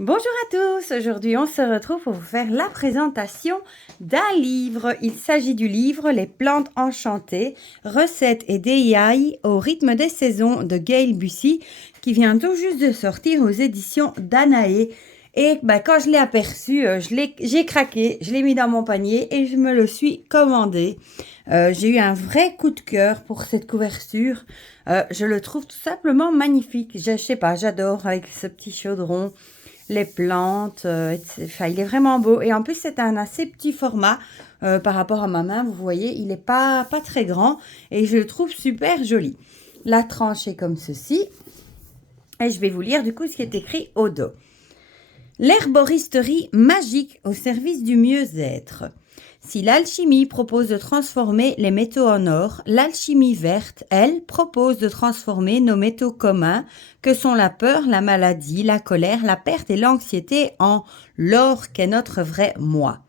Bonjour à tous, aujourd'hui on se retrouve pour vous faire la présentation d'un livre. Il s'agit du livre Les plantes enchantées, recettes et DIY au rythme des saisons de Gaël Bussy qui vient tout juste de sortir aux éditions Danae. Et quand je l'ai aperçu, j'ai craqué, je l'ai mis dans mon panier et je me le suis commandé. J'ai eu un vrai coup de cœur pour cette couverture. Je le trouve tout simplement magnifique. Je sais pas, j'adore avec ce petit chaudron, les plantes. Enfin, il est vraiment beau. Et en plus, c'est un assez petit format par rapport à ma main. Vous voyez, il n'est pas très grand et je le trouve super joli. La tranche est comme ceci. Et je vais vous lire du coup ce qui est écrit au dos. L'herboristerie magique au service du mieux-être. Si l'alchimie propose de transformer les métaux en or, l'alchimie verte, elle, propose de transformer nos métaux communs, que sont la peur, la maladie, la colère, la perte et l'anxiété, en l'or qu'est notre vrai moi.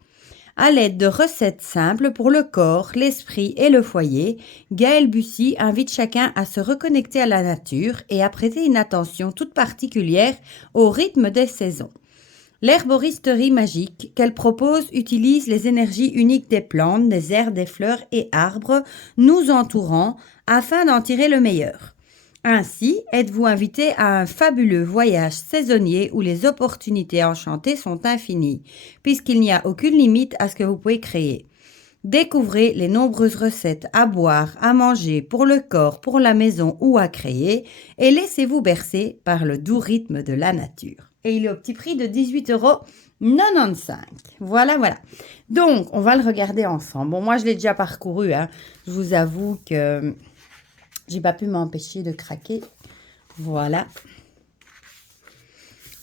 À l'aide de recettes simples pour le corps, l'esprit et le foyer, Gaël Bussy invite chacun à se reconnecter à la nature et à prêter une attention toute particulière au rythme des saisons. L'herboristerie magique qu'elle propose utilise les énergies uniques des plantes, des herbes, des fleurs et arbres nous entourant afin d'en tirer le meilleur. Ainsi, êtes-vous invité à un fabuleux voyage saisonnier où les opportunités enchantées sont infinies, puisqu'il n'y a aucune limite à ce que vous pouvez créer. Découvrez les nombreuses recettes à boire, à manger, pour le corps, pour la maison ou à créer, et laissez-vous bercer par le doux rythme de la nature. Et il est au petit prix de 18,95 €. Voilà. Donc, on va le regarder ensemble. Bon, moi, je l'ai déjà parcouru. Je vous avoue que j'ai pas pu m'empêcher de craquer. Voilà.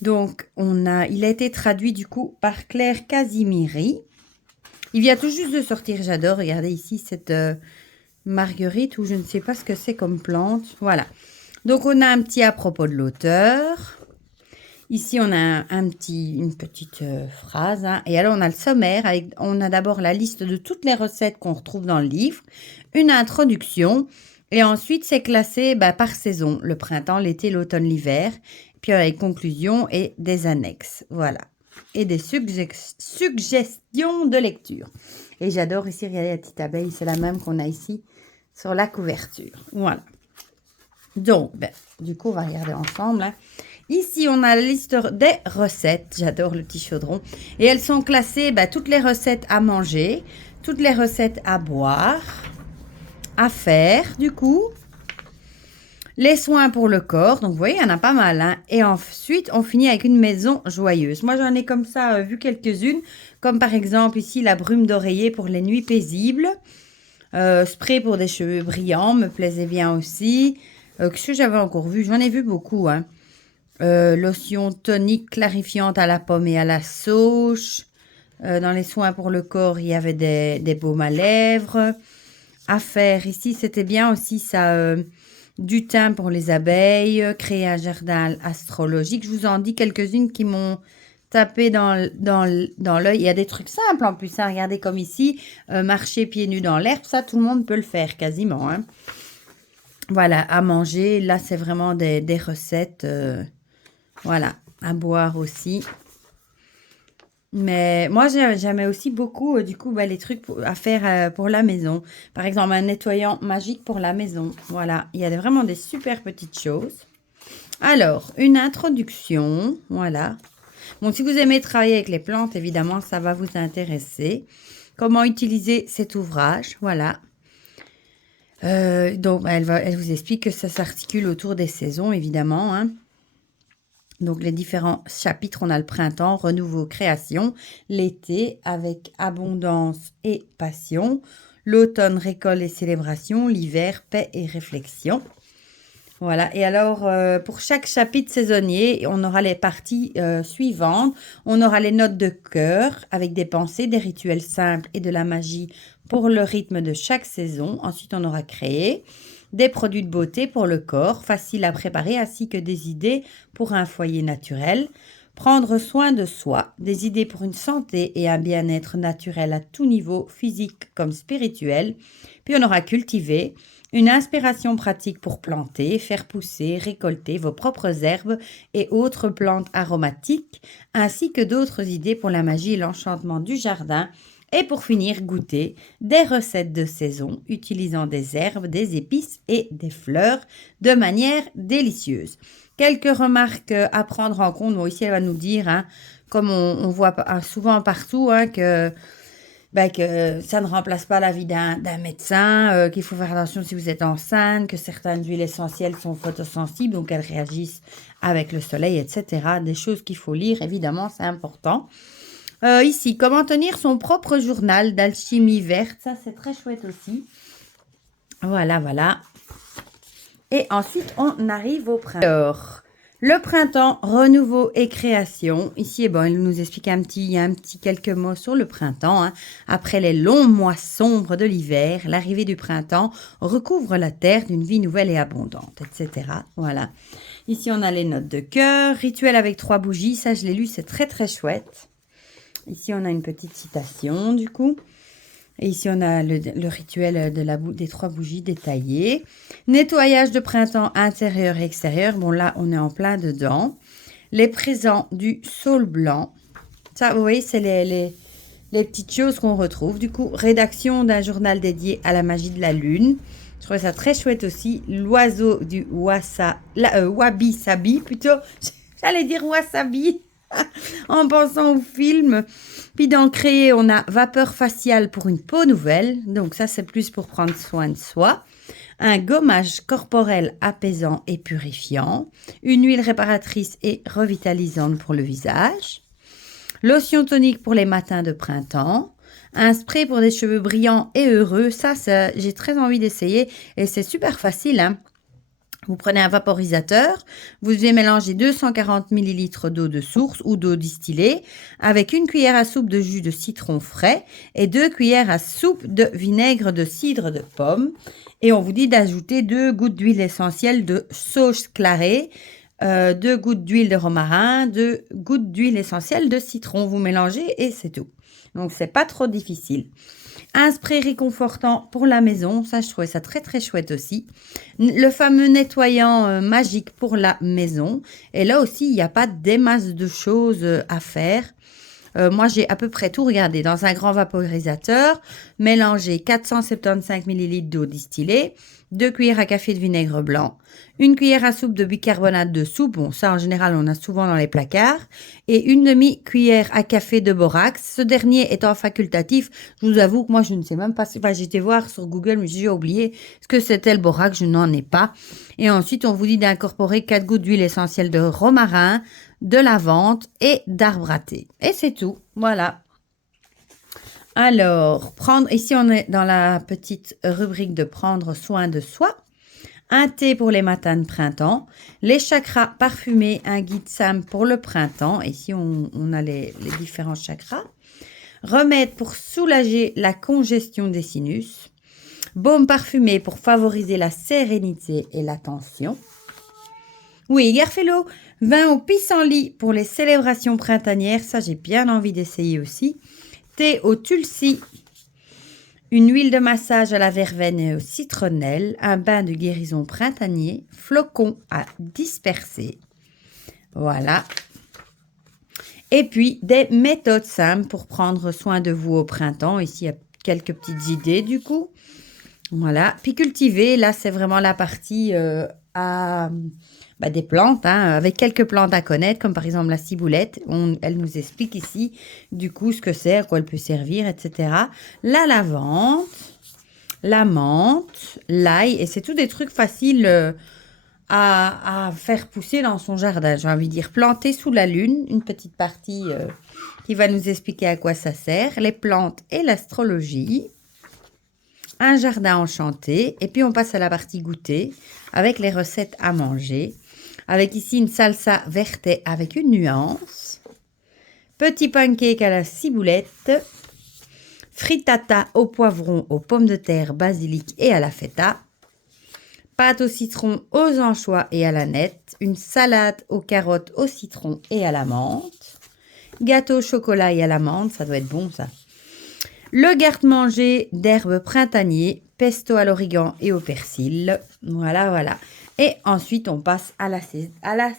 Donc, il a été traduit du coup par Claire Casimiri. Il vient tout juste de sortir, j'adore. Regardez ici cette marguerite ou je ne sais pas ce que c'est comme plante. Voilà. Donc, on a un petit à propos de l'auteur. Ici, on a une petite phrase. Et alors, on a le sommaire. On a d'abord la liste de toutes les recettes qu'on retrouve dans le livre. Une introduction. Et ensuite, c'est classé par saison. Le printemps, l'été, l'automne, l'hiver. Puis, il y a les conclusions et des annexes. Voilà. Et des suggestions de lecture. Et j'adore ici, regardez la petite abeille, c'est la même qu'on a ici sur la couverture. Voilà. Donc, du coup, on va regarder ensemble. Ici, on a la liste des recettes. J'adore le petit chaudron. Et elles sont classées, toutes les recettes à manger, toutes les recettes à boire, à faire, du coup. Les soins pour le corps, donc vous voyez, il y en a pas mal. Et ensuite, on finit avec une maison joyeuse. Moi, j'en ai comme ça vu quelques-unes, comme par exemple ici la brume d'oreiller pour les nuits paisibles. Spray pour des cheveux brillants, me plaisait bien aussi. Qu'est-ce que j'avais encore vu? J'en ai vu beaucoup. Lotion tonique clarifiante à la pomme et à la sauge. Dans les soins pour le corps, il y avait des baumes à lèvres. À faire ici, c'était bien aussi ça... du thym pour les abeilles, créer un jardin astrologique. Je vous en dis quelques-unes qui m'ont tapé dans l'œil. Il y a des trucs simples en plus. Regardez comme ici, marcher pieds nus dans l'herbe, ça tout le monde peut le faire quasiment. Voilà, à manger. Là, c'est vraiment des recettes. Voilà, à boire aussi. Mais moi, j'aimais aussi beaucoup, du coup, les trucs à faire pour la maison. Par exemple, un nettoyant magique pour la maison. Voilà, il y a vraiment des super petites choses. Alors, une introduction. Voilà. Bon, si vous aimez travailler avec les plantes, évidemment, ça va vous intéresser. Comment utiliser cet ouvrage. Voilà. Donc, elle vous explique que ça s'articule autour des saisons, évidemment. Donc, les différents chapitres, on a le printemps, renouveau, création, l'été avec abondance et passion, l'automne, récolte et célébration, l'hiver, paix et réflexion. Voilà, et alors, pour chaque chapitre saisonnier, on aura les parties suivantes. On aura les notes de cœur avec des pensées, des rituels simples et de la magie pour le rythme de chaque saison. Ensuite, on aura créé des produits de beauté pour le corps, faciles à préparer, ainsi que des idées pour un foyer naturel. Prendre soin de soi, des idées pour une santé et un bien-être naturel à tout niveau, physique comme spirituel. Puis on aura cultivé Une inspiration pratique pour planter, faire pousser, récolter vos propres herbes et autres plantes aromatiques, ainsi que d'autres idées pour la magie et l'enchantement du jardin. Et pour finir, goûter des recettes de saison utilisant des herbes, des épices et des fleurs de manière délicieuse. Quelques remarques à prendre en compte. Bon, ici, elle va nous dire, hein, comme on voit souvent partout, hein, que ça ne remplace pas l'avis d'un médecin, qu'il faut faire attention si vous êtes enceinte, que certaines huiles essentielles sont photosensibles, donc elles réagissent avec le soleil, etc. Des choses qu'il faut lire, évidemment, c'est important. Ici, comment tenir son propre journal d'alchimie verte, ça c'est très chouette aussi. Voilà, voilà. Et ensuite, on arrive au printemps. Alors, le printemps, renouveau et création. Ici, bon, il nous explique il y a un petit quelques mots sur le printemps. Hein. Après les longs mois sombres de l'hiver, l'arrivée du printemps recouvre la terre d'une vie nouvelle et abondante, etc. Voilà. Ici, on a les notes de cœur. Rituel avec 3 bougies. Ça, je l'ai lu, c'est très, très chouette. Ici, on a une petite citation, du coup. Et ici, on a le rituel des 3 bougies détaillées. Nettoyage de printemps intérieur et extérieur. Bon, là, on est en plein dedans. Les présents du saule blanc. Ça, vous voyez, c'est les petites choses qu'on retrouve. Du coup, rédaction d'un journal dédié à la magie de la lune. Je trouve ça très chouette aussi. L'oiseau du wabi-sabi, plutôt. J'allais dire wasabi. En pensant au film. Puis dans créer, on a vapeur faciale pour une peau nouvelle. Donc ça, c'est plus pour prendre soin de soi. Un gommage corporel apaisant et purifiant. Une huile réparatrice et revitalisante pour le visage. Lotion tonique pour les matins de printemps. Un spray pour des cheveux brillants et heureux. Ça j'ai très envie d'essayer. Et c'est super facile, hein. Vous prenez un vaporisateur, vous devez mélanger 240 ml d'eau de source ou d'eau distillée avec 1 cuillère à soupe de jus de citron frais et 2 cuillères à soupe de vinaigre de cidre de pomme. Et on vous dit d'ajouter 2 gouttes d'huile essentielle de sauge clarée, 2 gouttes d'huile de romarin, 2 gouttes d'huile essentielle de citron. Vous mélangez et c'est tout. Donc, c'est pas trop difficile. Un spray réconfortant pour la maison. Ça, je trouvais ça très, très chouette aussi. Le fameux nettoyant magique pour la maison. Et là aussi, il n'y a pas des masses de choses à faire. Moi, j'ai à peu près tout regardé. Dans un grand vaporisateur, mélanger 475 ml d'eau distillée, 2 cuillères à café de vinaigre blanc, 1 cuillère à soupe de bicarbonate de soude. Bon, ça, en général, on a souvent dans les placards. Et 1 demi-cuillère à café de borax. Ce dernier étant facultatif, je vous avoue que moi, je ne sais même pas. Enfin, j'ai été voir sur Google, mais j'ai oublié ce que c'était le borax. Je n'en ai pas. Et ensuite, on vous dit d'incorporer 4 gouttes d'huile essentielle de romarin, de lavande et d'arbre à thé. Et c'est tout. Voilà. Alors, ici, on est dans la petite rubrique de prendre soin de soi. Un thé pour les matins de printemps. Les chakras parfumés, un guide Sam pour le printemps. Ici, on a les différents chakras. Remède pour soulager la congestion des sinus. Baume parfumé pour favoriser la sérénité et l'attention. Oui, Garfello, vin au pissenlit pour les célébrations printanières. Ça, j'ai bien envie d'essayer aussi. Thé au tulsi. Une huile de massage à la verveine et au citronnelle. Un bain de guérison printanier. Flocons à disperser. Voilà. Et puis, des méthodes simples pour prendre soin de vous au printemps. Ici, il y a quelques petites idées du coup. Voilà. Puis cultiver, là, c'est vraiment la partie des plantes, hein, avec quelques plantes à connaître, comme par exemple la ciboulette. Elle nous explique ici, du coup, ce que c'est, à quoi elle peut servir, etc. La lavande, la menthe, l'ail, et c'est tout des trucs faciles à faire pousser dans son jardin. J'ai envie de dire planter sous la lune, une petite partie qui va nous expliquer à quoi ça sert, les plantes et l'astrologie. Un jardin enchanté. Et puis, on passe à la partie goûter avec les recettes à manger. Avec ici une salsa verte avec une nuance. Petit pancake à la ciboulette. Frittata au poivron, aux pommes de terre, basilic et à la feta. Pâte au citron, aux anchois et à la nette. Une salade aux carottes, au citron et à la menthe. Gâteau au chocolat et à la menthe. Ça doit être bon, ça. Le garde-manger d'herbes printaniers, pesto à l'origan et au persil. Voilà, voilà. Et ensuite, on passe à la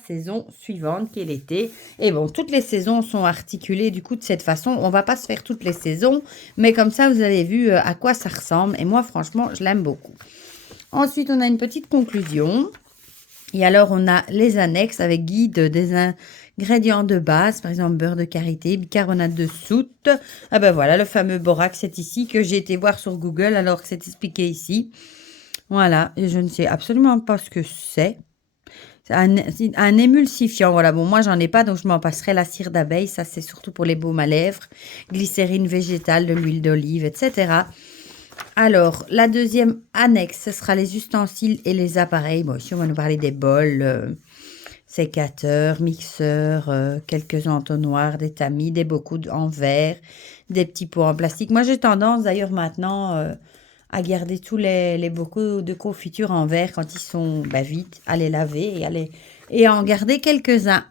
saison suivante, qui est l'été. Et bon, toutes les saisons sont articulées du coup de cette façon. On va pas se faire toutes les saisons, mais comme ça, vous avez vu à quoi ça ressemble. Et moi, franchement, je l'aime beaucoup. Ensuite, on a une petite conclusion. Et alors, on a les annexes avec guide des ingrédients de base, par exemple beurre de karité, bicarbonate de soude. Ah ben voilà, le fameux borax, c'est ici que j'ai été voir sur Google alors que c'est expliqué ici. Voilà, et je ne sais absolument pas ce que c'est. C'est un émulsifiant, voilà. Bon, moi, j'en ai pas, donc je m'en passerai la cire d'abeille. Ça, c'est surtout pour les baumes à lèvres. Glycérine végétale, de l'huile d'olive, etc. Alors, la deuxième annexe, ce sera les ustensiles et les appareils. Bon, ici, on va nous parler des bols, sécateurs, mixeurs, quelques entonnoirs, des tamis, des bocaux en verre, des petits pots en plastique. Moi, j'ai tendance, d'ailleurs, maintenant à garder tous les bocaux de confiture en verre quand ils sont vides, à les laver et à en garder quelques-uns.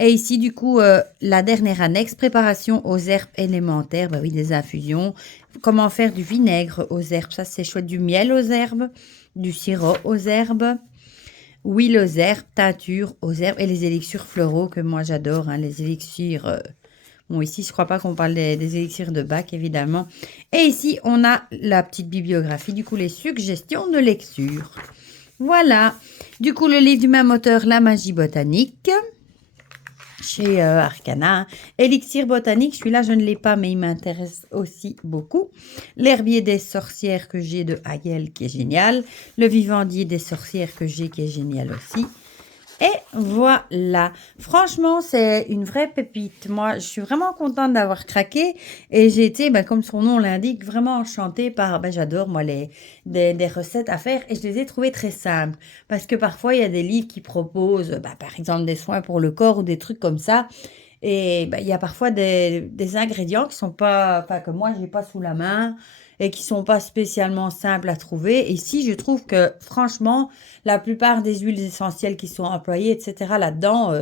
Et ici, du coup, la dernière annexe, préparation aux herbes élémentaires. Oui, des infusions. Comment faire du vinaigre aux herbes. Ça, c'est chouette. Du miel aux herbes, du sirop aux herbes, huile aux herbes, teinture aux herbes et les élixirs floraux que moi, j'adore. Hein, les élixirs... Bon, ici, je ne crois pas qu'on parle des élixirs de Bach, évidemment. Et ici, on a la petite bibliographie, du coup, les suggestions de lecture. Voilà. Du coup, le livre du même auteur, La magie botanique, chez Arcana. Élixir botanique, celui-là, je ne l'ai pas, mais il m'intéresse aussi beaucoup. L'herbier des sorcières que j'ai de Hagel, qui est génial. Le vivandier des sorcières que j'ai, qui est génial aussi. Et voilà, franchement, c'est une vraie pépite. Moi, je suis vraiment contente d'avoir craqué et j'ai été, comme son nom l'indique, vraiment enchantée par, j'adore moi des recettes à faire et je les ai trouvées très simples. Parce que parfois, il y a des livres qui proposent, par exemple, des soins pour le corps ou des trucs comme ça. Et il y a parfois des ingrédients qui sont pas, que moi, j'ai pas sous la main et qui sont pas spécialement simples à trouver. Et ici, je trouve que, franchement, la plupart des huiles essentielles qui sont employées, etc., là-dedans,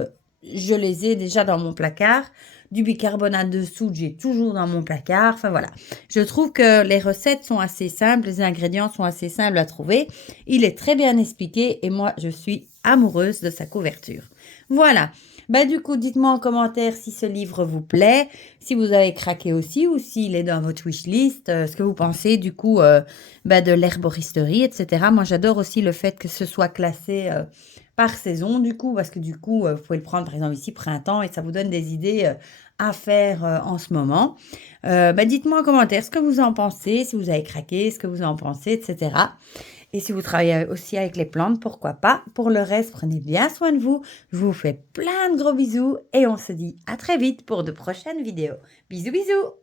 je les ai déjà dans mon placard. Du bicarbonate de soude, j'ai toujours dans mon placard. Enfin, voilà. Je trouve que les recettes sont assez simples, les ingrédients sont assez simples à trouver. Il est très bien expliqué et moi, je suis amoureuse de sa couverture. Voilà. Du coup, dites-moi en commentaire si ce livre vous plaît, si vous avez craqué aussi ou s'il est dans votre wishlist, ce que vous pensez du coup de l'herboristerie, etc. Moi, j'adore aussi le fait que ce soit classé par saison du coup, parce que du coup, vous pouvez le prendre par exemple ici printemps et ça vous donne des idées à faire en ce moment. Dites-moi en commentaire ce que vous en pensez, si vous avez craqué, ce que vous en pensez, etc. Et si vous travaillez aussi avec les plantes, pourquoi pas. Pour le reste, prenez bien soin de vous. Je vous fais plein de gros bisous et on se dit à très vite pour de prochaines vidéos. Bisous, bisous!